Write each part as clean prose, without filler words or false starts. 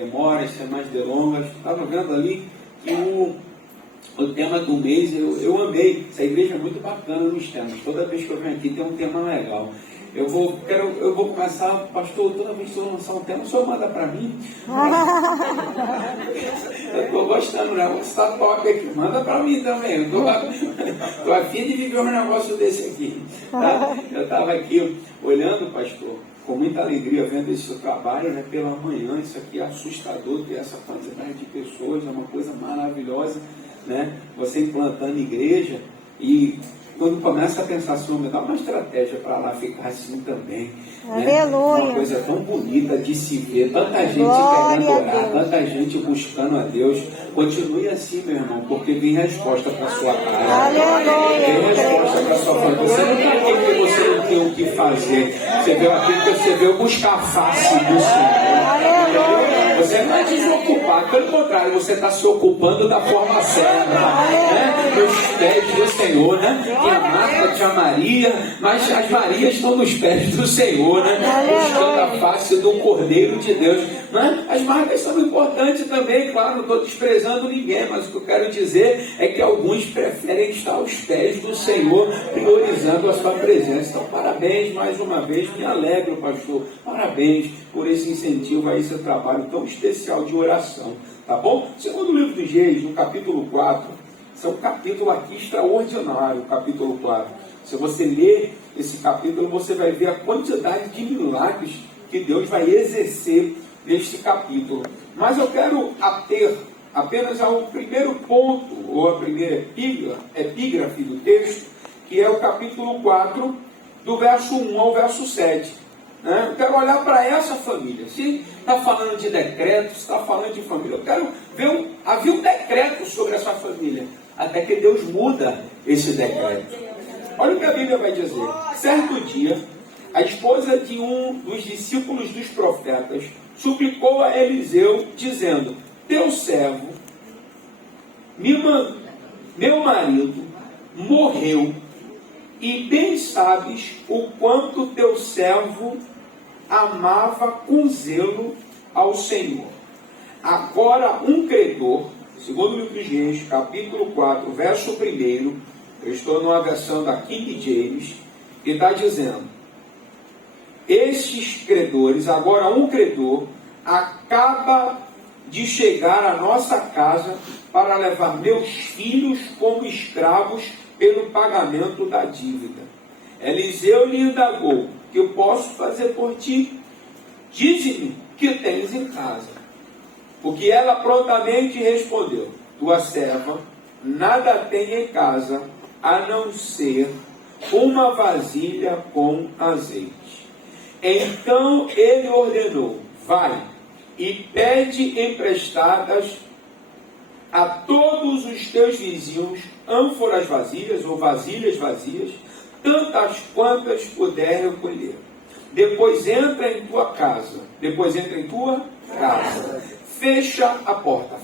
demoras, sem mais delongas. Estava vendo ali que o tema do mês, eu amei. Essa igreja é muito bacana nos temas. Toda vez que eu venho aqui tem um tema legal. Eu vou começar, pastor, toda vez que eu lançar um tema, o senhor manda para mim. Eu estou gostando, né? Você está top aqui, manda para mim também. Estou afim de viver um negócio desse aqui. Tá? Eu estava aqui olhando, pastor, com muita alegria, vendo esse seu trabalho, né, pela manhã. Isso aqui é assustador, ter essa quantidade de pessoas, é uma coisa maravilhosa, né? Você implantando igreja e quando começa a pensar assim, me dá uma estratégia para lá ficar assim também. Né? Uma coisa tão bonita de se ver, tanta gente querendo orar, tanta gente buscando a Deus. Continue assim, meu irmão, porque vem resposta para a sua casa. Vem resposta para a sua família. Você não está aqui porque você não tem o que fazer. Você veio aqui porque você veio buscar a face do Senhor. Você não é desocupado, pelo contrário, você está se ocupando da forma certa, né? Nos pés do Senhor, né? Tinha Marta, tinha Maria, mas as Marias estão nos pés do Senhor, né? Buscando a face do Cordeiro de Deus, né? As marcas são importantes também, claro, não estou desprezando ninguém, mas o que eu quero dizer é que alguns preferem estar aos pés do Senhor, priorizando a sua presença. Então, parabéns mais uma vez, me alegro, pastor, parabéns por esse incentivo a esse trabalho tão especial de oração, tá bom? Segundo o livro dos Reis, no capítulo 4, esse é um capítulo aqui extraordinário, o capítulo 4. Se você ler esse capítulo, você vai ver a quantidade de milagres que Deus vai exercer neste capítulo. Mas eu quero ater apenas ao primeiro ponto, ou a primeira epígrafe do texto, que é o capítulo 4, do verso 1 ao verso 7. Né? Eu quero olhar para essa família. Se está falando de decreto, se está falando de família, eu quero ver havia um decreto sobre essa família, até que Deus muda esse decreto. Olha o que a Bíblia vai dizer. Certo dia, a esposa de um dos discípulos dos profetas suplicou a Eliseu, dizendo: teu servo, meu marido, morreu, e bem sabes o quanto teu servo amava com zelo ao Senhor. Agora um credor, segundo o livro dos Reis, capítulo 4, verso 1, eu estou numa versão da King James, que está dizendo: estes credores, agora um credor, acaba de chegar à nossa casa para levar meus filhos como escravos pelo pagamento da dívida. Eliseu lhe indagou: que eu posso fazer por ti? Dize-me que tens em casa. O que ela prontamente respondeu: tua serva nada tem em casa, a não ser uma vasilha com azeite. Então ele ordenou: vai e pede emprestadas a todos os teus vizinhos ânforas vazias ou vasilhas vazias, tantas quantas puder recolher. Depois entra em tua casa. Fecha a porta.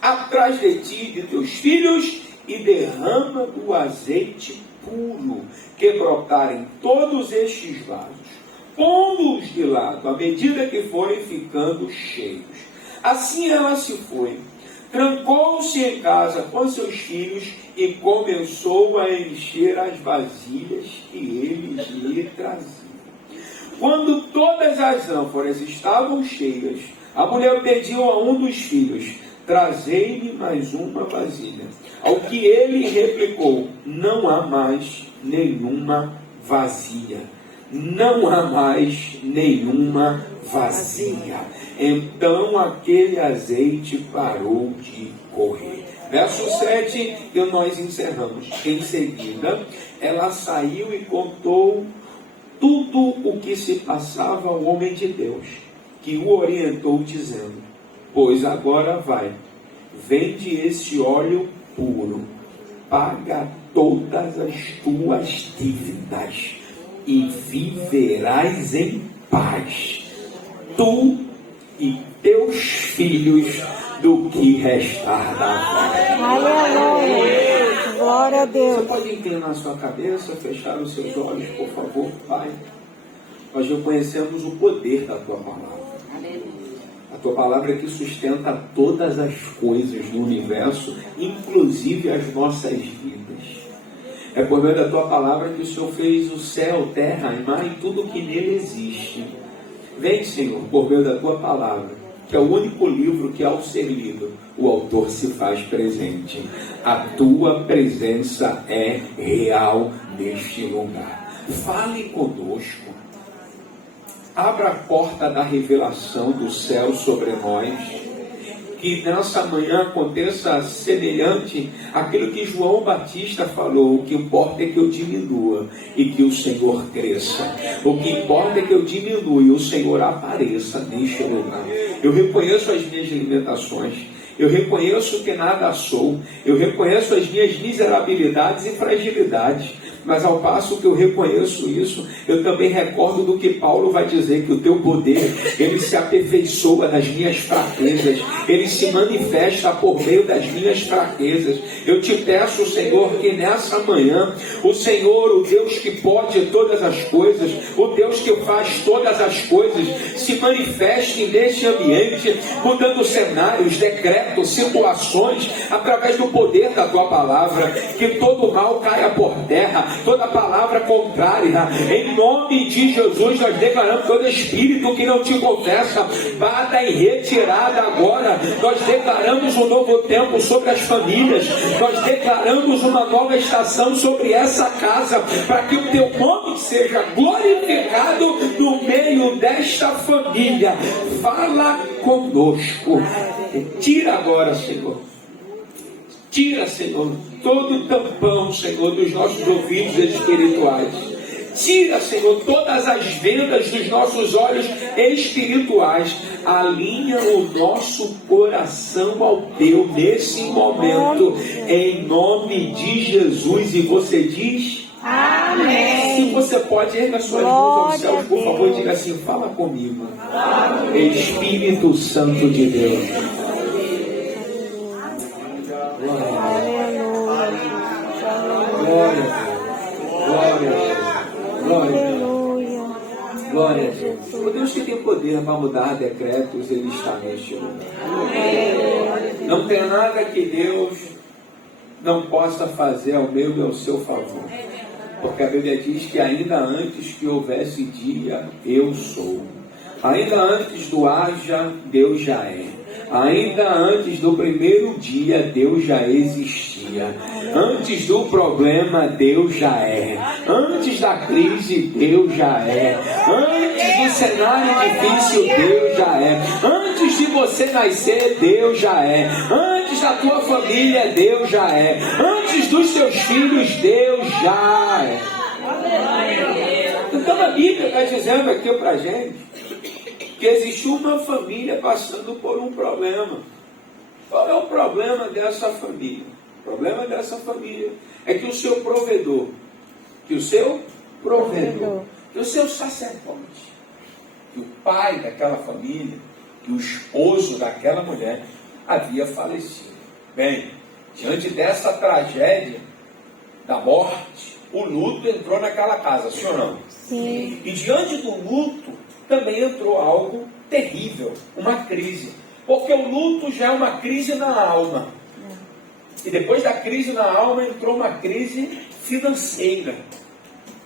Atrás de ti e de teus filhos, e derrama do azeite puro que brotarem todos estes vasos, pondo-os de lado à medida que forem ficando cheios. Assim ela se foi, trancou-se em casa com seus filhos e começou a encher as vasilhas que eles lhe traziam. Quando todas as ânforas estavam cheias, a mulher pediu a um dos filhos: trazei-me mais uma vasilha. Ao que ele replicou: não há mais nenhuma vasilha. Não há mais nenhuma vasilha. Então aquele azeite parou de correr. Verso 7, e nós encerramos. Em seguida, ela saiu e contou tudo o que se passava ao homem de Deus, que o orientou, dizendo: pois agora vai, vende esse óleo puro, paga todas as tuas dívidas e viverás em paz, tu e teus filhos, do que restar da vida. Aleluia! Glória a Deus. Você pode inclinar a sua cabeça, fechar os seus olhos, por favor, Pai. Nós reconhecemos o poder da Tua palavra. Aleluia. tua palavra que sustenta todas as coisas do universo, inclusive as nossas vidas. É por meio da tua palavra que o Senhor fez o céu, terra e mar e tudo que nele existe. Vem, Senhor, por meio da tua palavra, que é o único livro que, ao ser lido, o autor se faz presente. A tua presença é real neste lugar. Fale conosco. Abra a porta da revelação do céu sobre nós. Que nessa manhã aconteça semelhante àquilo que João Batista falou: o que importa é que eu diminua e que o Senhor cresça. O que importa é que eu diminua e o Senhor apareça neste lugar. Eu reconheço as minhas limitações, eu reconheço que nada sou, eu reconheço as minhas miserabilidades e fragilidades. Mas ao passo que eu reconheço isso, eu também recordo do que Paulo vai dizer, que o teu poder, ele se aperfeiçoa nas minhas fraquezas, ele se manifesta por meio das minhas fraquezas. Eu te peço, Senhor, que nessa manhã, o Senhor, o Deus que pode todas as coisas, o Deus que faz todas as coisas, se manifeste neste ambiente, mudando cenários, decretos, situações, através do poder da tua palavra, que todo mal caia por terra, toda palavra contrária, em nome de Jesus, nós declaramos todo espírito que não te confessa, bata em retirada agora. Nós declaramos um novo tempo sobre as famílias, nós declaramos uma nova estação sobre essa casa, para que o teu nome seja glorificado no meio desta família. Fala conosco, tira agora, Senhor. Tira, Senhor, todo o tampão, Senhor, dos nossos ouvidos espirituais. Tira, Senhor, todas as vendas dos nossos olhos espirituais. Alinha o nosso coração ao teu nesse momento, em nome de Jesus. E você diz... Amém. Se você pode, erga suas mãos ao céu, por favor, e diga assim: fala comigo. Amém. Espírito Santo de Deus. Glória a Deus. Glória a Deus. O Deus que tem poder para mudar decretos, Ele está neste lugar. Não tem nada que Deus não possa fazer ao meu e ao seu favor. Porque a Bíblia diz que ainda antes que houvesse dia, eu sou. Ainda antes do haja, Deus já é. Ainda antes do primeiro dia, Deus já existia. Antes do problema, Deus já é. Antes da crise, Deus já é. Antes do cenário difícil, Deus já é. Antes de você nascer, Deus já é. Antes da tua família, Deus já é. Antes dos teus filhos, Deus já é. Então a Bíblia está dizendo aqui para a gente que existe uma família passando por um problema. Qual é o problema dessa família? O problema dessa família é que o seu provedor, que o seu sacerdote, que o pai daquela família, que o esposo daquela mulher havia falecido. Bem, diante dessa tragédia da morte, o luto entrou naquela casa, sim ou não? Sim. E diante do luto também entrou algo terrível, uma crise. Porque o luto já é uma crise na alma. E depois da crise na alma entrou uma crise financeira.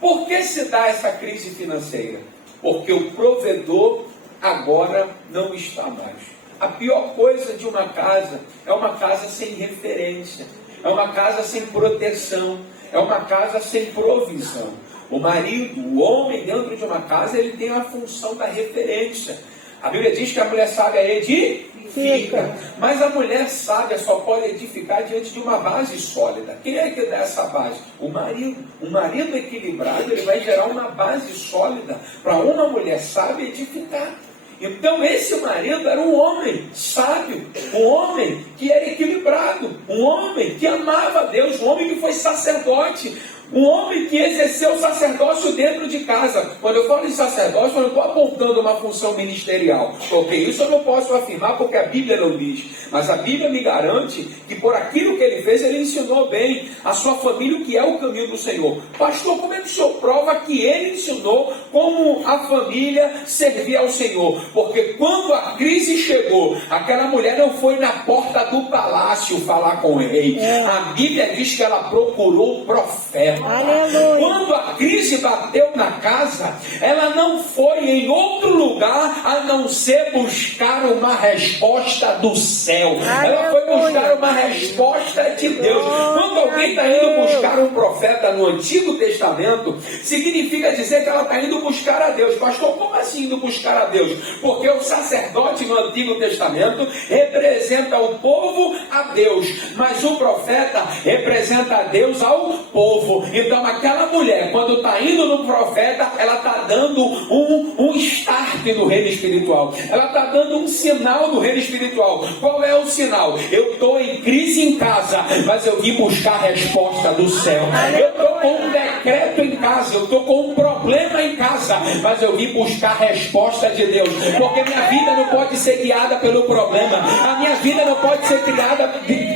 Por que se dá essa crise financeira? Porque o provedor agora não está mais. A pior coisa de uma casa é uma casa sem referência, é uma casa sem proteção, é uma casa sem provisão. O marido, o homem dentro de uma casa, ele tem a função da referência. A Bíblia diz que a mulher sábia edifica. Mas a mulher sábia só pode edificar diante de uma base sólida. Quem é que dá essa base? O marido. Um marido equilibrado, ele vai gerar uma base sólida para uma mulher sábia edificar. Então esse marido era um homem sábio, um homem que era equilibrado, um homem que amava a Deus, um homem que foi sacerdote, Um homem que exerceu o sacerdócio dentro de casa. Quando eu falo de sacerdócio, eu não estou apontando uma função ministerial. Ok, isso eu não posso afirmar porque a Bíblia não diz. Mas a Bíblia me garante que por aquilo que ele fez, ele ensinou bem a sua família o que é o caminho do Senhor. Pastor, como é que o senhor prova que ele ensinou como a família servia ao Senhor? Porque quando a crise chegou, aquela mulher não foi na porta do palácio falar com o rei. A Bíblia diz que ela procurou o profeta. Aleluia. Quando a crise bateu na casa, ela não foi em outro lugar a não ser buscar uma resposta do céu. Ela foi buscar uma resposta de Deus. Quando alguém está indo buscar um profeta no Antigo Testamento, significa dizer que ela está indo buscar a Deus. Pastor, como assim indo buscar a Deus? Porque o sacerdote no Antigo Testamento representa o povo a Deus, mas o profeta representa a Deus ao povo. Então aquela mulher, quando está indo no profeta, ela está dando um start no reino espiritual. Ela está dando um sinal no reino espiritual. Qual é o sinal? Eu estou em crise em casa, mas eu vim buscar a resposta do céu. Eu estou com um decreto em casa, eu estou com um problema em casa, mas eu vim buscar a resposta de Deus. Porque minha vida não pode ser guiada pelo problema. A minha vida não pode ser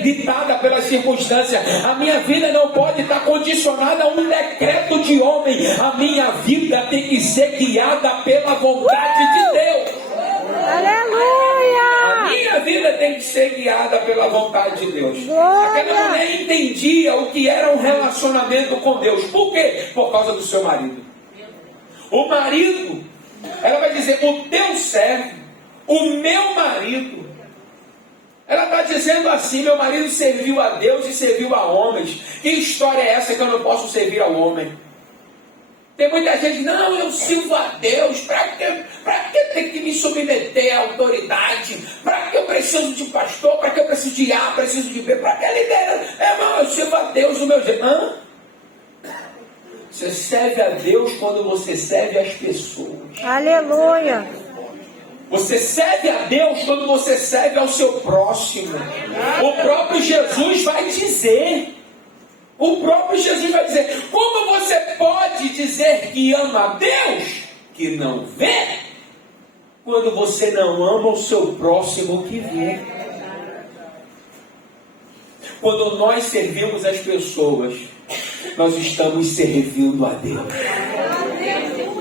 ditada pelas circunstâncias. A minha vida não pode estar condicionada a um decreto de homem. A minha vida tem que ser guiada pela vontade de Deus. Aleluia! A minha vida tem que ser guiada pela vontade de Deus. Glória! Aquela mulher entendia o que era um relacionamento com Deus. Por quê? Por causa do seu marido. O marido, ela vai dizer, o teu servo, o meu marido. Ela está dizendo assim, meu marido serviu a Deus e serviu a homens. Que história é essa que eu não posso servir ao homem? Tem muita gente, não, eu sirvo a Deus, para que tem que me submeter à autoridade? Para que eu preciso de pastor? Para que eu preciso de A, preciso de B? Para que liderança? Irmão, eu sirvo a Deus do meu jeito. Hã? Você serve a Deus quando você serve as pessoas. Aleluia! Você serve a Deus quando você serve ao seu próximo. O próprio Jesus vai dizer. O próprio Jesus vai dizer, como você pode dizer que ama a Deus, que não vê, quando você não ama o seu próximo que vê? Quando nós servimos as pessoas, nós estamos servindo a Deus.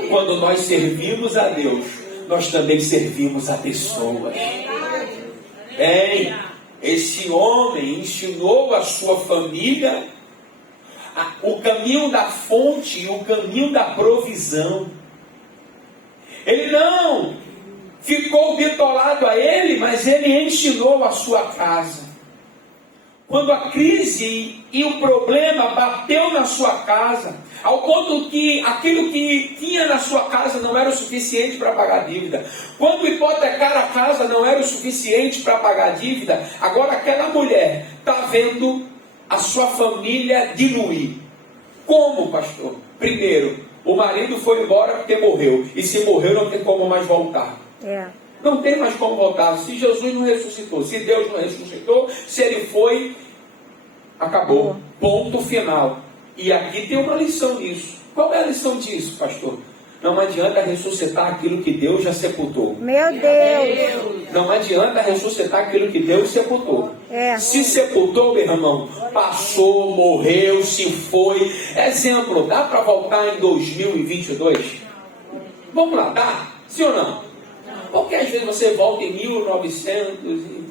Quando nós servimos a Deus, nós também servimos a pessoas. Bem, esse homem ensinou a sua família o caminho da fonte e o caminho da provisão. Ele não ficou bitolado a ele, mas ele ensinou a sua casa. Quando a crise e o problema bateu na sua casa, ao ponto que aquilo que tinha na sua casa não era o suficiente para pagar a dívida. Quando hipotecar a casa não era o suficiente para pagar a dívida, agora aquela mulher está vendo a sua família diluir. Como, pastor? Primeiro, o marido foi embora porque morreu. E se morreu, não tem como mais voltar. Não tem mais como voltar. Se Jesus não ressuscitou, se Deus não ressuscitou, se ele foi, acabou. Ponto final. E aqui tem uma lição nisso. Qual é a lição disso, pastor? Não adianta ressuscitar aquilo que Deus já sepultou. Meu Deus! Não adianta ressuscitar aquilo que Deus sepultou. Se sepultou, meu irmão, passou, morreu, se foi. Exemplo, dá para voltar em 2022? Vamos lá, dá? Sim ou não? Porque às vezes você volta em 1900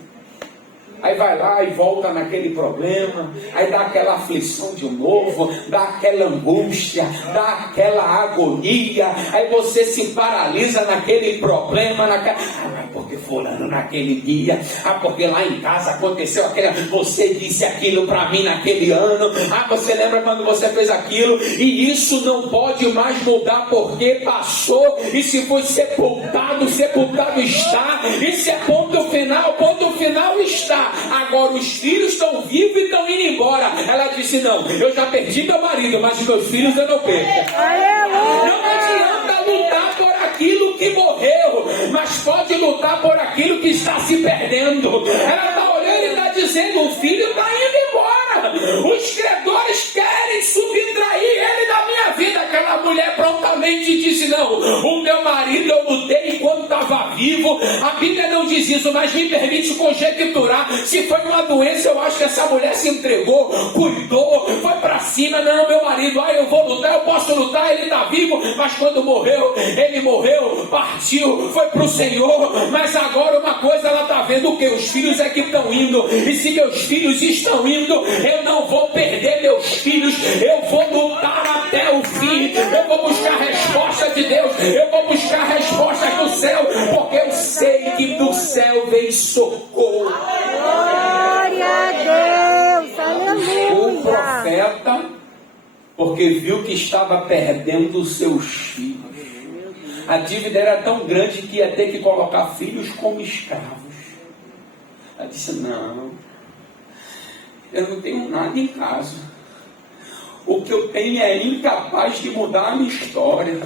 aí vai lá e volta naquele problema, aí dá aquela aflição de novo, dá aquela angústia, dá aquela agonia, aí você se paralisa naquele problema, porque fulano naquele dia, porque lá em casa aconteceu aquele, você disse aquilo para mim naquele ano, você lembra quando você fez aquilo, e isso não pode mais mudar porque passou, e se foi sepultado, sepultado está, isso é ponto final está. Agora os filhos estão vivos e estão indo embora. Ela disse, não, eu já perdi meu marido, mas os meus filhos eu não perco. Não adianta lutar por aquilo que morreu, mas pode lutar por aquilo que está se perdendo. Ela está olhando e está dizendo, o filho está indo embora. Os credores querem subtrair somente disse, não, o meu marido eu lutei enquanto estava vivo. A Bíblia não diz isso, mas me permite conjecturar. Se foi uma doença, eu acho que essa mulher se entregou, cuidou, foi para cima. Não, meu marido, eu vou lutar, eu posso lutar, ele está vivo, mas quando morreu, ele morreu, partiu, foi para o Senhor. Mas agora uma coisa ela está vendo, o que? Os filhos é que estão indo, e se meus filhos estão indo, eu não vou perder meus filhos, eu vou lutar até o fim, eu vou buscar a resposta de Deus, eu vou buscar a resposta do céu, porque eu sei que do céu vem socorro. Glória a Deus, aleluia. O profeta, porque viu que estava perdendo os seus filhos, a dívida era tão grande que ia ter que colocar filhos como escravos. Ela disse, não, eu não tenho nada em casa, o que eu tenho é incapaz de mudar a minha história,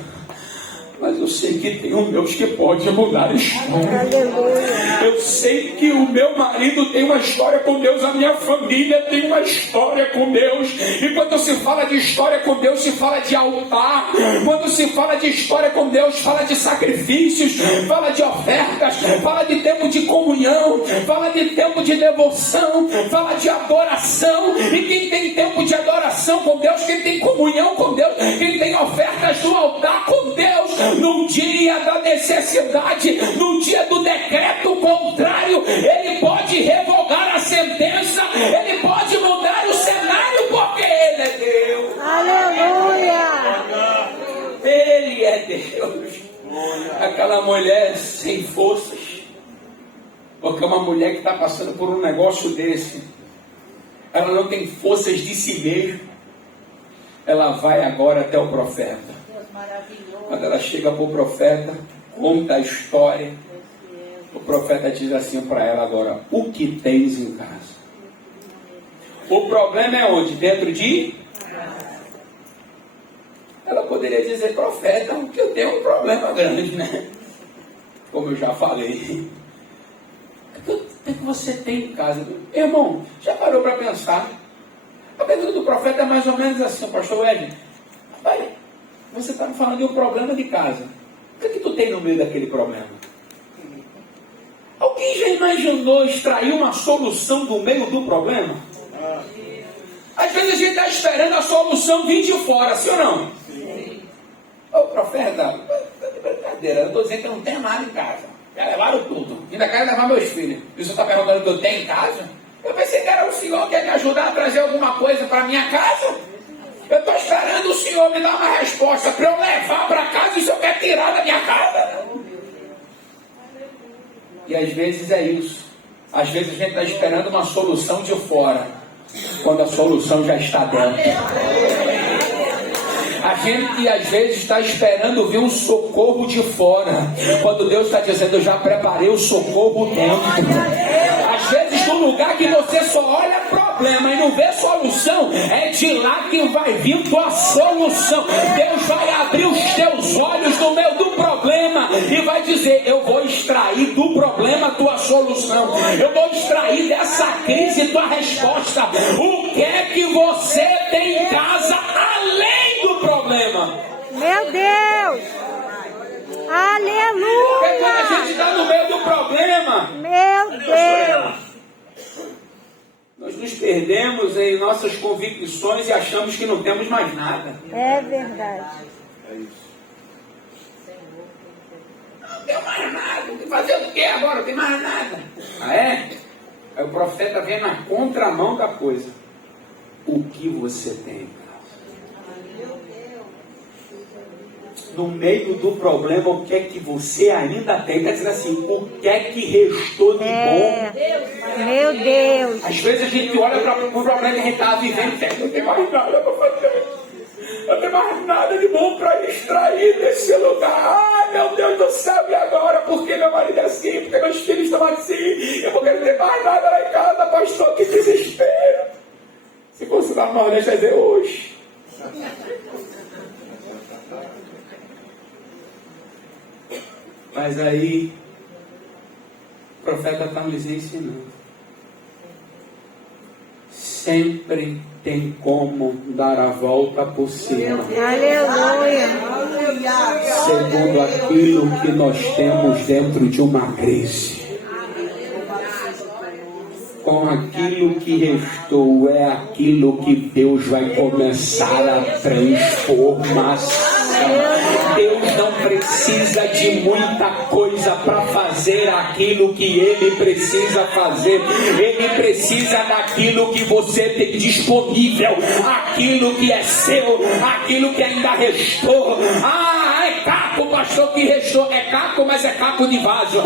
mas eu sei que tem um Deus que pode mudar a história. Aleluia. Eu sei que o meu marido tem uma história com Deus, a minha família tem uma história com Deus. E quando se fala de história com Deus, se fala de altar. Quando se fala de história com Deus, fala de sacrifícios, fala de ofertas, fala de tempo de comunhão, fala de tempo de devoção, fala de adoração. E quem tem tempo de adoração com Deus, quem tem comunhão com Deus, quem tem ofertas no altar com Deus, no dia da necessidade, no dia do decreto contrário, ele pode revogar a sentença, ele pode mudar o cenário, porque ele é Deus. Aleluia. Ele é Deus. Aquela mulher sem forças, porque uma mulher que está passando por um negócio desse, ela não tem forças de si mesma, ela vai agora até o profeta. Quando ela chega para o profeta, conta a história, o profeta diz assim para ela agora, o que tens em casa? O problema é onde? Dentro de? Ela poderia dizer, profeta, que eu tenho um problema grande, né? Como eu já falei. O que você tem em casa? Irmão, já parou para pensar? A pergunta do profeta é mais ou menos assim, pastor Wesley. Rapaz, você está me falando de um problema de casa. O que tu tem no meio daquele problema? Alguém já imaginou extrair uma solução do meio do problema? Às vezes a gente está esperando a solução vir de fora, sim ou não? Sim. Ô profeta, tá de brincadeira, eu estou dizendo que eu não tenho nada em casa. Já levaram tudo. Ainda quero levar meus filhos. E você está perguntando o que eu tenho em casa? Eu pensei que era o Senhor que quer me ajudar a trazer alguma coisa para minha casa. Eu estou esperando o Senhor me dar uma resposta para eu levar para casa e o Senhor quer tirar da minha casa. E às vezes é isso. Às vezes a gente está esperando uma solução de fora, quando a solução já está dentro. A gente às vezes está esperando vir um socorro de fora, quando Deus está dizendo, eu já preparei o socorro dentro. Às vezes no lugar que você só olha problema e não vê solução, é de lá que vai vir tua solução. Deus vai abrir os teus olhos no meio do problema e vai dizer, eu vou extrair do problema tua solução, eu vou extrair dessa crise tua resposta. O que é que você tem em casa além do problema? Meu Deus. Aleluia. Porque quando a gente está no meio do problema, Meu Deus. nós nos perdemos em nossas convicções e achamos que não temos mais nada. É verdade. É isso. Não tenho mais nada. Tem que fazer o que agora? Não tem mais nada. Ah, é? Aí o profeta vem na contramão da coisa. O que você tem em casa? No meio do problema, o que é que você ainda tem? Quer dizer assim, o que é que restou de bom? Meu Deus. Às vezes a gente olha para o problema que a gente está vivendo e diz, não tem mais nada para fazer. Não tem mais nada de bom para extrair desse lugar. Ai, meu Deus do céu, e agora? Por que meu marido é assim? Porque meus filhos estão assim? Eu vou querer ter mais nada lá em casa, pastor, que desespero. Se fosse lá no Nordeste, ia dizer hoje. Mas aí, o profeta está nos ensinando. Sempre tem como dar a volta por cima. Aleluia. segundo aquilo que nós temos dentro de uma crise. Com aquilo que restou, é aquilo que Deus vai começar a transformação. Deus não precisa de muita coisa para fazer aquilo que Ele precisa fazer. Ele precisa daquilo que você tem disponível, aquilo que é seu, aquilo que ainda restou. É caco, pastor, que restou. É caco, mas é caco de vaso.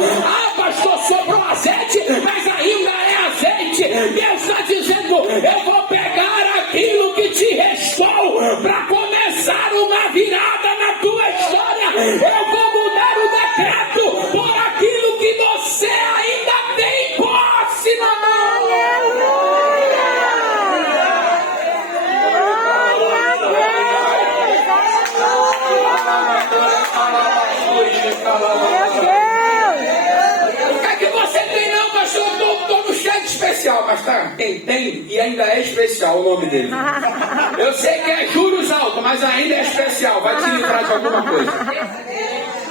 Pastor, sobrou azeite, mas ainda é azeite. Deus está dizendo: eu vou pegar aquilo que te restou para começar uma virada na tua história. Eu vou mudar o decreto por aquilo que você ainda tem posse na mão. O que é que você tem não, pastor? Estou no chat especial, mas tá, tem e ainda é especial o nome dele. Eu sei que é juros altos, mas ainda é especial, vai te livrar de alguma coisa.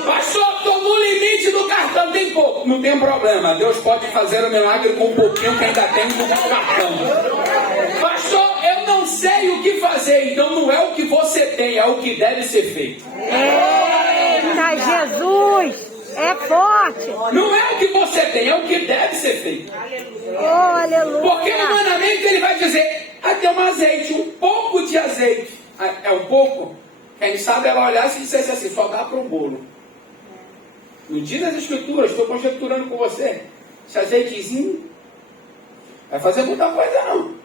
Pastor, estou no limite do cartão, tem pouco, não tem problema. Deus pode fazer um milagre com um pouquinho que ainda tem do cartão. Pastor, eu não sei o que fazer, então não é o que você tem, é o que deve ser feito. Eita, Jesus! É forte! Não é o que você tem, é o que deve ser feito. Oh, aleluia! Porque humanamente ele vai dizer: tem um azeite, um pouco de azeite. É um pouco? Quem sabe ela olhasse e dissesse assim: só dá para um bolo. Não diz as escrituras, estou conjecturando com você. Esse azeitezinho vai fazer muita coisa não.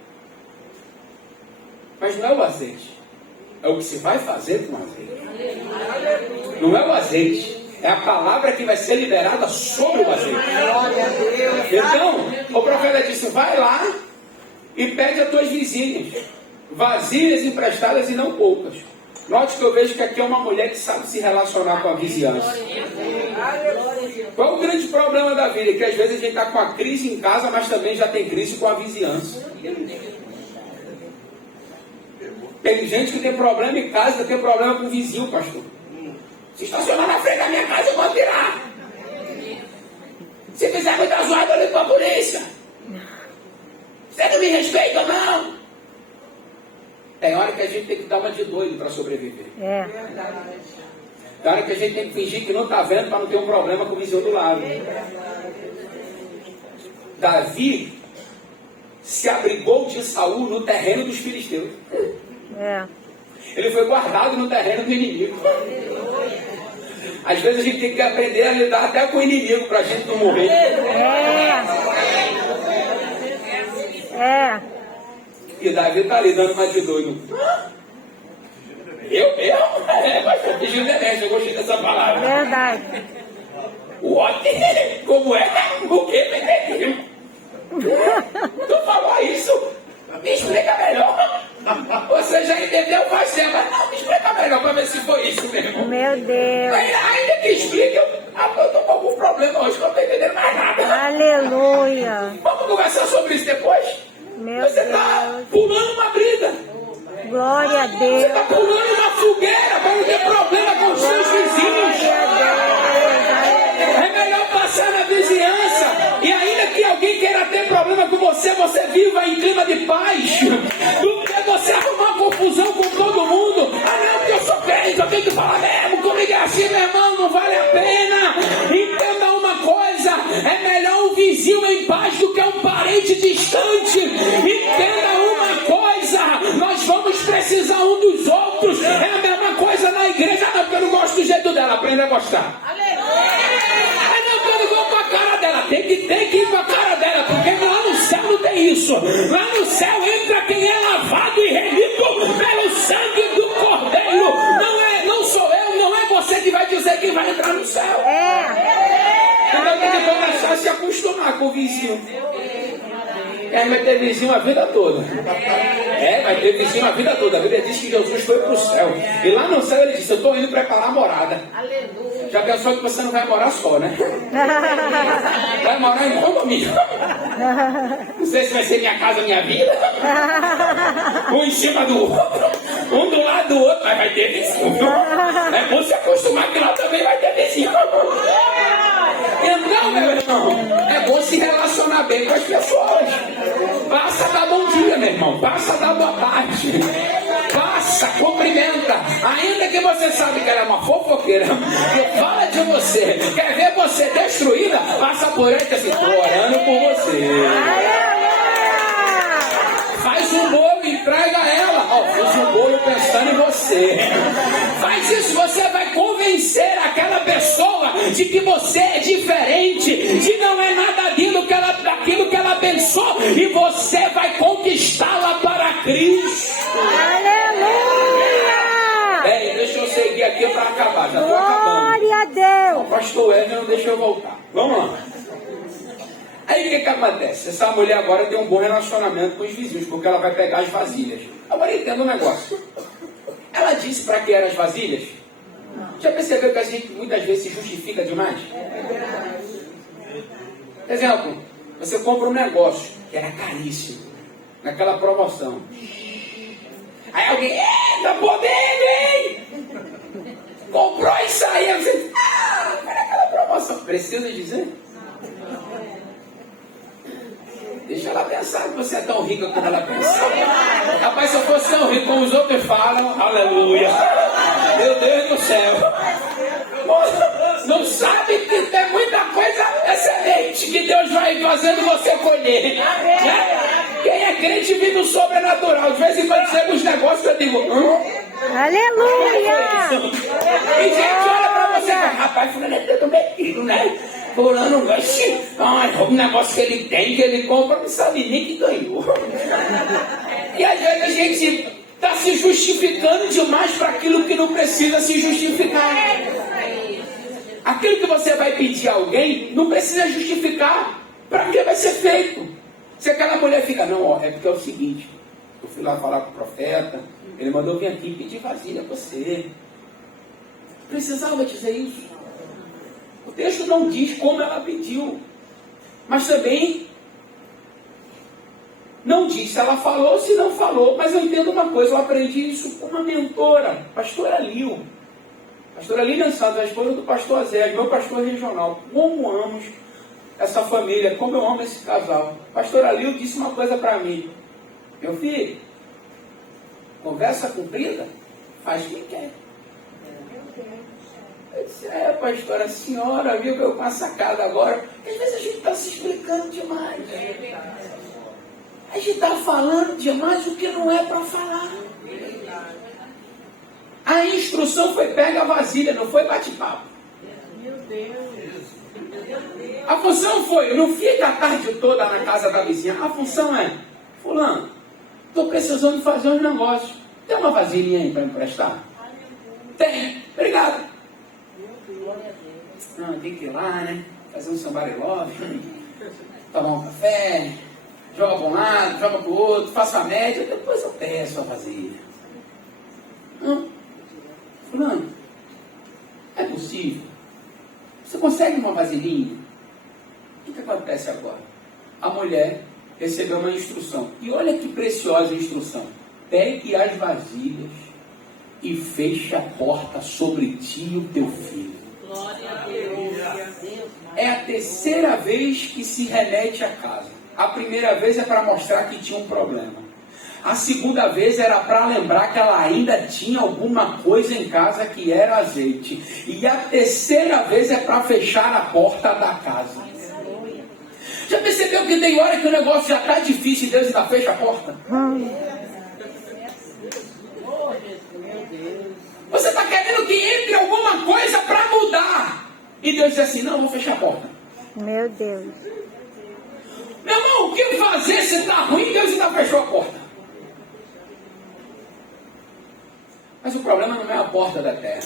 Mas não é o azeite, é o que se vai fazer com o azeite. Não é o azeite, é a palavra que vai ser liberada sobre o azeite. Então, o profeta disse: vai lá e pede a tuas vizinhas vasilhas emprestadas e não poucas. Note que eu vejo que aqui é uma mulher que sabe se relacionar com a vizinhança. Qual é o grande problema da vida? Que às vezes a gente está com a crise em casa, mas também já tem crise com a vizinhança. Tem gente que tem problema em casa, tem problema com o vizinho, pastor. Se estacionar na frente da minha casa, eu vou tirar. Se fizer muita zoada, eu ligo para a polícia. Você não me respeita, não? Tem hora que a gente tem que dar uma de doido para sobreviver. Tem hora que a gente tem que fingir que não está vendo para não ter um problema com o vizinho do lado. Davi se abrigou de Saul no terreno dos filisteus. Ele foi guardado no terreno do inimigo. Às vezes a gente tem que aprender a lidar até com o inimigo para a gente não morrer. E Davi está ali dando uma de doido. Eu gostei dessa palavra. Verdade. Como é? O que? Tu falou isso? Me explica melhor. Você já entendeu, faz tempo, mas não, me explica melhor para ver se foi isso mesmo. Meu Deus. Ainda que explique, eu estou com algum problema hoje, que eu não estou entendendo mais nada. Aleluia. Vamos conversar sobre isso depois? Você está pulando uma briga. Glória a Deus. Você está pulando uma fogueira para não ter problema com os seus vizinhos. É melhor passar na vizinhança. E ainda que alguém queira ter problema com você, você viva em clima de paz. Do que você arrumar confusão com todo mundo. Não, porque eu sou crente, eu tenho que falar mesmo. Comigo é assim, meu irmão, não vale a pena. Entenda uma coisa: é melhor um vizinho em paz do que um parente distante. Entenda uma coisa: nós vamos precisar um dos outros. É a mesma coisa na igreja. Não, porque eu não gosto do jeito dela. Aprenda a gostar. Tem que ir com a cara dela, porque lá no céu não tem isso. Lá no céu entra quem é lavado e remido pelo sangue do Cordeiro. Não sou eu, não é você que vai dizer quem vai entrar no céu. Então tem que começar a se acostumar com o vizinho. Aí vai ter vizinho a vida toda. Vai ter vizinho a vida toda. A Bíblia diz que Jesus foi para o céu. E lá no céu ele disse: eu estou indo preparar a morada. Já pensou que você não vai morar só, né? Vai morar em condomínio. Não sei se vai ser minha casa, minha vida. Um em cima do outro. Um do lado do outro, mas vai ter vizinho. É bom se acostumar que lá também vai ter vizinho. Então, meu irmão, é bom se relacionar bem com as pessoas. Passa a dar bom dia, meu irmão. Passa a dar boa tarde. Passa, cumprimenta. Ainda que você sabe que ela é uma fofoqueira, que fala de você, quer ver você destruída, passa por aí e diz assim, tô orando por você. Faz um bolo e entrega a ela. Ó, fiz um bolo pensando em você. Faz isso, você vai convencer aquela pessoa de que você é diferente, de não é nada daquilo que ela pensou, e você vai conquistá-la para Cristo. Aleluia! Deixa eu seguir aqui para acabar, já estou acabando. Glória a Deus! O pastor Wesley não deixa eu voltar. Vamos lá. Aí o que acontece? Essa mulher agora tem um bom relacionamento com os vizinhos, porque ela vai pegar as vasilhas. Agora entenda um negócio. Ela disse para que eram as vasilhas? Já percebeu que a gente muitas vezes se justifica demais? Por exemplo, você compra um negócio que era caríssimo, naquela promoção. Aí alguém, tá podendo, hein? Comprou isso aí. Você, era aquela promoção. Precisa dizer? Deixa ela pensar que você é tão rica como ela pensa. Rapaz, se eu fosse tão rico como os outros falam, aleluia. Meu Deus do céu. Não sabe que tem muita coisa excelente que Deus vai fazendo você colher. Né? Quem é crente vive o sobrenatural. De vez em quando chega os negócios, eu digo, aleluia! E gente olha pra você e fala, rapaz, fulano é todo metido, né? Fulano, o negócio que ele tem, que ele compra, não sabe nem que ganhou. E às vezes a gente está se justificando demais para aquilo que não precisa se justificar. Aquilo que você vai pedir a alguém, não precisa justificar para que vai ser feito. Se aquela mulher fica, não, é porque é o seguinte, eu fui lá falar com o profeta, ele mandou vir aqui pedir vasilha para você. Precisava dizer isso. O texto não diz como ela pediu, mas também não diz se ela falou ou se não falou. Mas eu entendo uma coisa, eu aprendi isso com uma mentora, pastora Lil. Pastora Lilian Santos, a esposa do pastor Zé, meu pastor regional. Como amo essa família, como eu amo esse casal. Pastora Lil disse uma coisa para mim. Meu filho, conversa comprida, faz quem quer. Eu disse, pastora, a senhora viu que eu com a sacada agora. Às vezes a gente está se explicando demais. A gente está falando demais o que não é para falar. A instrução foi pega a vasilha, não foi bate-papo. Meu Deus. A função foi, não fica a tarde toda na casa da vizinha. A função é, fulano, estou precisando fazer uns negócios. Tem uma vasilhinha aí para emprestar? Tem, obrigado. Não, tem que ir lá, né? Fazer um somebody love, tomar um café, joga para um lado, joga para o outro, faça a média, depois eu peço a vasilha. Fulano, é possível? Você consegue uma vasilhinha? O que acontece agora? A mulher recebeu uma instrução. E olha que preciosa a instrução. Pegue as vasilhas e feche a porta sobre ti e o teu filho. Glória a Deus. É a terceira vez que se remete à casa. A primeira vez é para mostrar que tinha um problema. A segunda vez era para lembrar que ela ainda tinha alguma coisa em casa que era azeite. E a terceira vez é para fechar a porta da casa. Já percebeu que tem hora que o negócio já está difícil e Deus ainda fecha a porta? Você está querendo que entre alguma coisa para mudar. E Deus diz assim, não, vou fechar a porta. Meu Deus. Meu irmão, o que fazer se está ruim? Deus ainda fechou a porta. Mas o problema não é a porta da terra.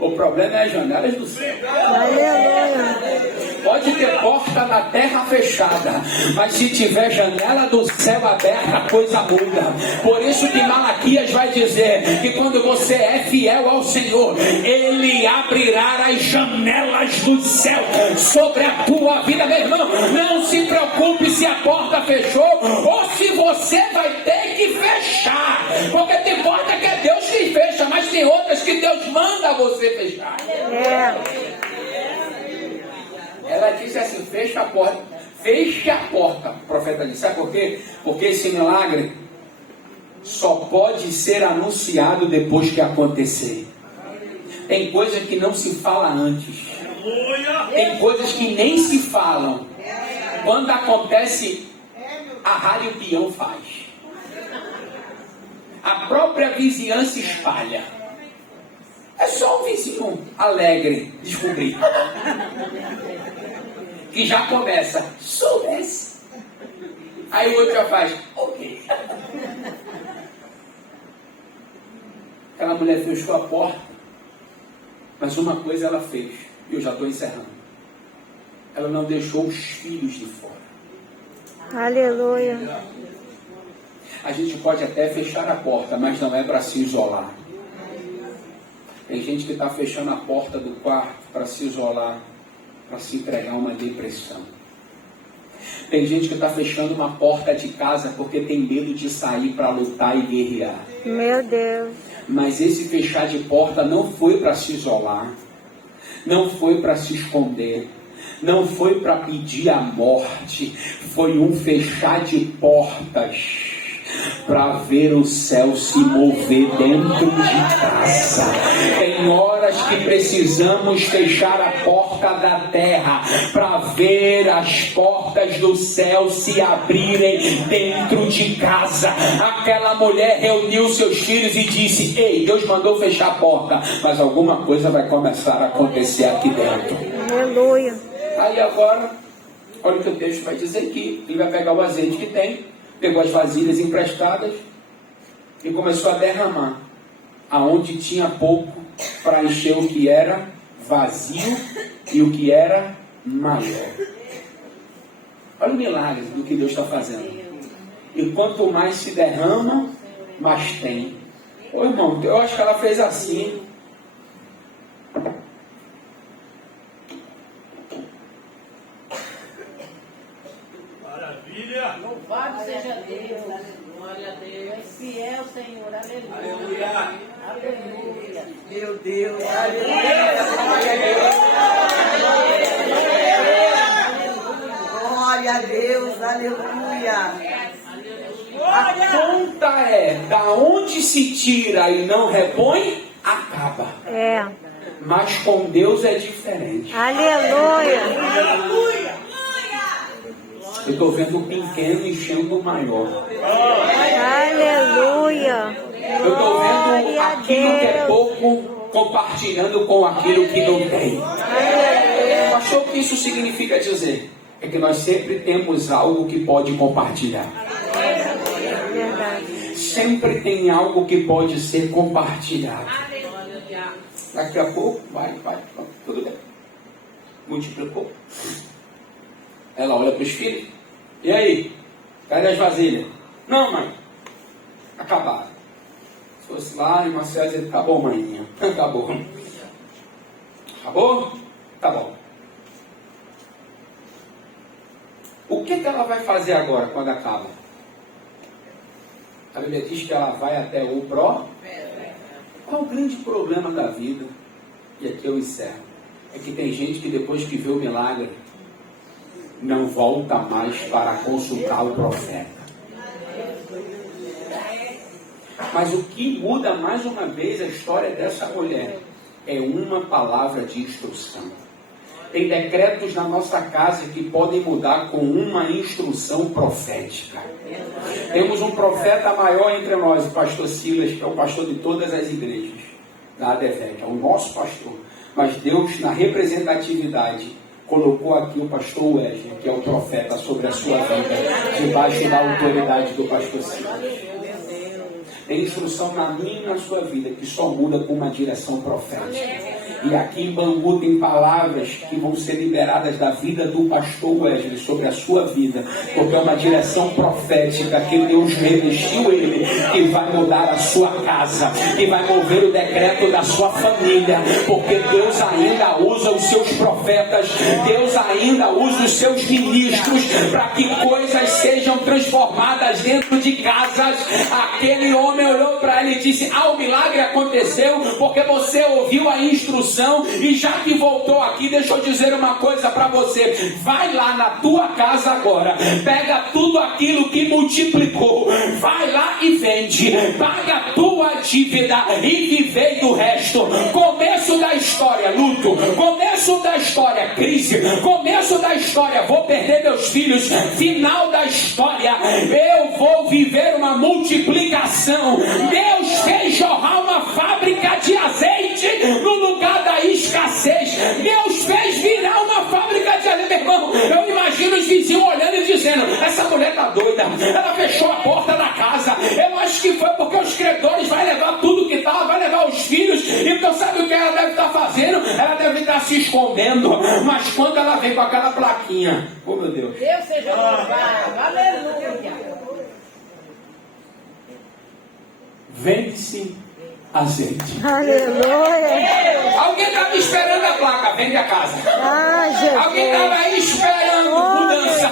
O problema é as janelas do céu. Aleluia. Pode ter porta porta da terra fechada, mas se tiver janela do céu aberta, a coisa muda. Por isso que Malaquias vai dizer que quando você é fiel ao Senhor, Ele abrirá as janelas do céu sobre a tua vida, meu irmão. Não se preocupe se a porta fechou ou se você vai ter que fechar, porque tem porta que é Deus que fecha, mas tem outras que Deus manda você fechar. Ela disse assim: fecha a porta. Feche a porta. O profeta disse: sabe por quê? Porque esse milagre só pode ser anunciado depois que acontecer. Tem coisa que não se fala antes. Tem coisas que nem se falam. Quando acontece, a rádio peão faz. A própria vizinhança espalha. É só um vizinho alegre descobrir. Que já começa, soubesse. Aí o outro já faz, ok. Aquela mulher fechou a porta, mas uma coisa ela fez, e eu já estou encerrando. Ela não deixou os filhos de fora. Aleluia. A gente pode até fechar a porta, mas não é para se isolar. Tem gente que está fechando a porta do quarto para se isolar, para se entregar a uma depressão. Tem gente que está fechando uma porta de casa porque tem medo de sair para lutar e guerrear. Meu Deus. Mas esse fechar de porta não foi para se isolar, não foi para se esconder, não foi para pedir a morte, foi um fechar de portas para ver o céu se mover dentro de casa. Tem horas que precisamos fechar a porta da terra para ver as portas do céu se abrirem dentro de casa. Aquela mulher reuniu seus filhos e disse: ei, Deus mandou fechar a porta, mas alguma coisa vai começar a acontecer aqui dentro. Aleluia. Aí agora, olha o que o texto vai dizer aqui. Ele vai pegar o azeite que tem, pegou as vasilhas emprestadas e começou a derramar aonde tinha pouco, para encher o que era vazio e o que era maior. Olha o milagre do que Deus está fazendo. E quanto mais se derrama, mais tem. Ô irmão, eu acho que ela fez assim. Maravilha! Louvado seja Deus. Glória a Deus. Fiel, Senhor. Aleluia. Aleluia. Meu Deus, aleluia. Glória a Deus, aleluia. A conta é, da onde se tira e não repõe, acaba. Mas com Deus é diferente. Aleluia. Eu estou vendo o pequeno enchendo o maior. Aleluia. Eu estou vendo aquilo que é pouco compartilhando com aquilo que não tem. Pastor, o que isso significa dizer? É que nós sempre temos algo que pode compartilhar. Sempre tem algo que pode ser compartilhado. Daqui a pouco, vai, tudo bem. Multiplicou. Ela olha para os filhos. E aí? Cadê as vasilhas? Não, mãe. Acabaram. Se fosse lá, irmã César, acabou, mãinha. Acabou. Acabou? Tá bom. O que ela vai fazer agora, quando acaba? A Bíblia diz que ela vai até o pró. Qual é o grande problema da vida? E aqui eu encerro. É que tem gente que depois que vê o milagre, não volta mais para consultar o profeta. Mas o que muda mais uma vez a história dessa mulher é uma palavra de instrução. Tem decretos na nossa casa que podem mudar com uma instrução profética. Temos um profeta maior entre nós, o pastor Silas, que é o pastor de todas as igrejas da ADVEC, é o nosso pastor. Mas Deus, na representatividade, colocou aqui o pastor Wesley, que é o profeta sobre a sua vida, debaixo da autoridade do pastor Silas. Tem instrução na minha e na sua vida que só muda com uma direção profética. E aqui em Bangu tem palavras que vão ser liberadas da vida do pastor Wesley sobre a sua vida, porque é uma direção profética que Deus revestiu ele, que vai mudar a sua casa, que vai mover o decreto da sua família, porque Deus ainda usa os seus profetas, Deus ainda usa os seus ministros para que coisas sejam transformadas dentro de casas. Aquele homem olhou para ele e disse: o milagre aconteceu porque você ouviu a instrução. E já que voltou aqui, deixa eu dizer uma coisa para você: vai lá na tua casa agora, pega tudo aquilo que multiplicou, vai lá e vende, paga a tua dívida e vivei do resto. Começo da história, luto. Começo da história, crise. Começo da história, vou perder meus filhos. Final da história, eu vou viver uma multiplicação. Deus fez jorrar uma fábrica de azeite no lugar da escassez. Deus fez virar uma fábrica de azeite. Meu irmão, eu imagino os vizinhos olhando e dizendo: essa mulher tá doida, ela fechou a porta da casa. Eu acho que foi porque os credores vai levar tudo que tá, vai levar os filhos. Então sabe o que ela deve estar fazendo? Ela deve estar se escondendo. Mas quando ela vem com aquela plaquinha, oh meu Deus, Deus seja louvado, aleluia. vende-se azeite. Aleluia. Alguém estava esperando a placa, vende a casa. Alguém Jesus. estava esperando mudança.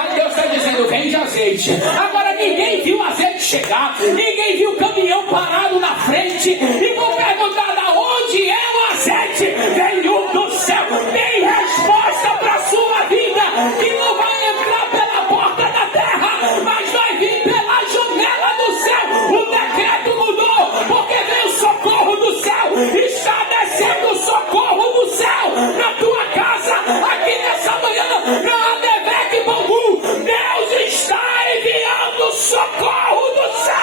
Aí Deus está dizendo: vende azeite. Agora ninguém viu o azeite chegar, ninguém viu o caminhão parado na frente. E vou perguntar: da onde é o azeite? Veio do céu. Tem resposta para a sua vida, que não vai entrar pela porta da terra, mas vai vir pela janela do céu. O decreto mudou, porque veio o socorro do céu. Está descendo o socorro do céu na tua casa, aqui nessa manhã, na ADVEC Bangu. Deus está enviando socorro do céu.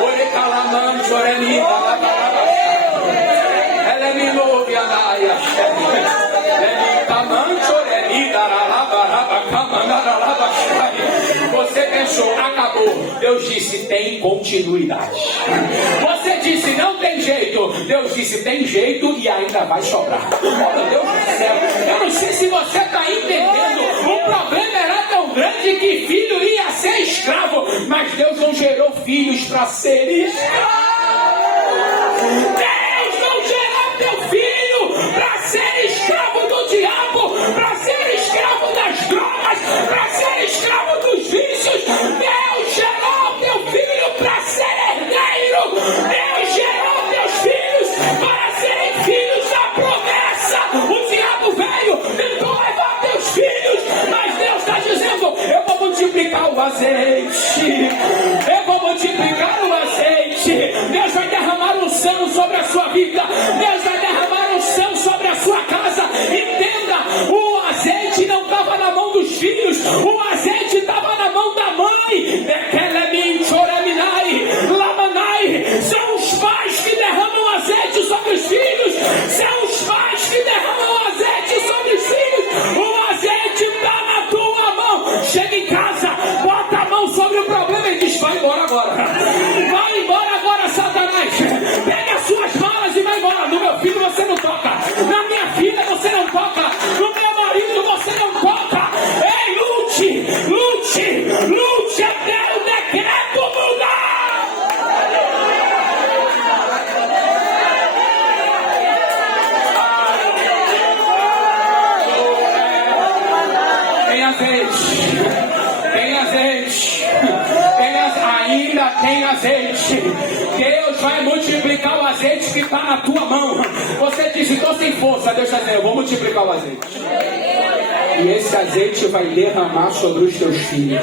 Oi, calamante, você pensou: acabou. Deus disse: tem continuidade. Você disse: não tem jeito. Deus disse: tem jeito e ainda vai sobrar. Oh meu Deus do céu, eu não sei se você está entendendo. O problema era tão grande que filho ia ser escravo, mas Deus não gerou filhos para ser escravo. Deus não gerou teu filho para ser escravo do diabo, para ser escravo das drogas, para ser escravo dos vícios. Deus gerou teu filho para ser herdeiro. Deus gerou teus filhos para serem filhos da promessa. O diabo veio, tentou levar teus filhos, mas Deus está dizendo: eu vou multiplicar o azeite. Eu vou multiplicar o azeite. Deus vai derramar unção sobre a sua vida. Deus vai derramar unção sobre a sua casa. Entenda, o azeite não estava na mão dos filhos, o azeite estava na mão da mãe. São os pais que derramam azeite sobre os filhos. São os pais que derramam azeite sobre os filhos. O azeite está na tua mão. Chega em casa, bota a mão sobre o problema e diz: vai embora agora. Vai embora agora, Satanás. Pega as suas malas e vai embora. No meu filho você não toca. Na minha filha você não toca. No meu marido você não toca. Ei, lute, lute, lute até o decreto mudar. Tem azeite, tem azeite, ainda tem azeite. Deus vai multiplicar o azeite que está na tua mão. Você disse: estou sem força. Deus está dizendo: eu vou multiplicar o azeite. E esse azeite vai derramar sobre os teus filhos.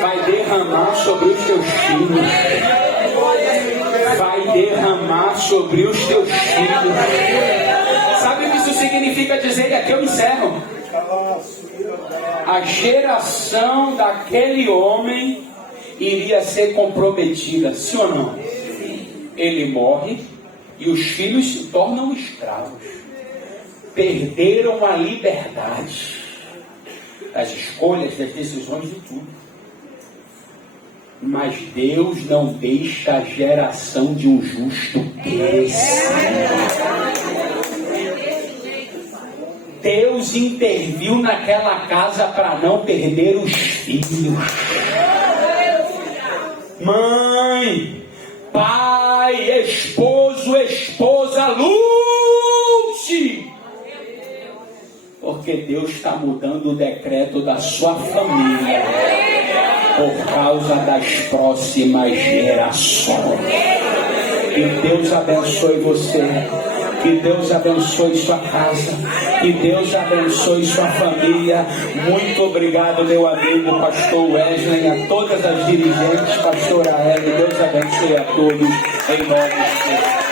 Vai derramar sobre os teus filhos. Vai derramar sobre os teus filhos. Sabe o que isso significa dizer? Aqui eu encerro. A geração daquele homem iria ser comprometida, sim ou não? Ele morre e os filhos se tornam escravos. Perderam a liberdade. das escolhas, das decisões, de tudo. Mas Deus não deixa a geração de um justo perecer. Deus interviu naquela casa para não perder os filhos. Mãe, pai, esposo, esposa, lute! Porque Deus está mudando o decreto da sua família por causa das próximas gerações. Que Deus abençoe você. Que Deus abençoe sua casa. Que Deus abençoe sua família. Muito obrigado, meu amigo pastor Wesley, a todas as dirigentes, pastora Hélio. Deus abençoe a todos, em nome de Jesus.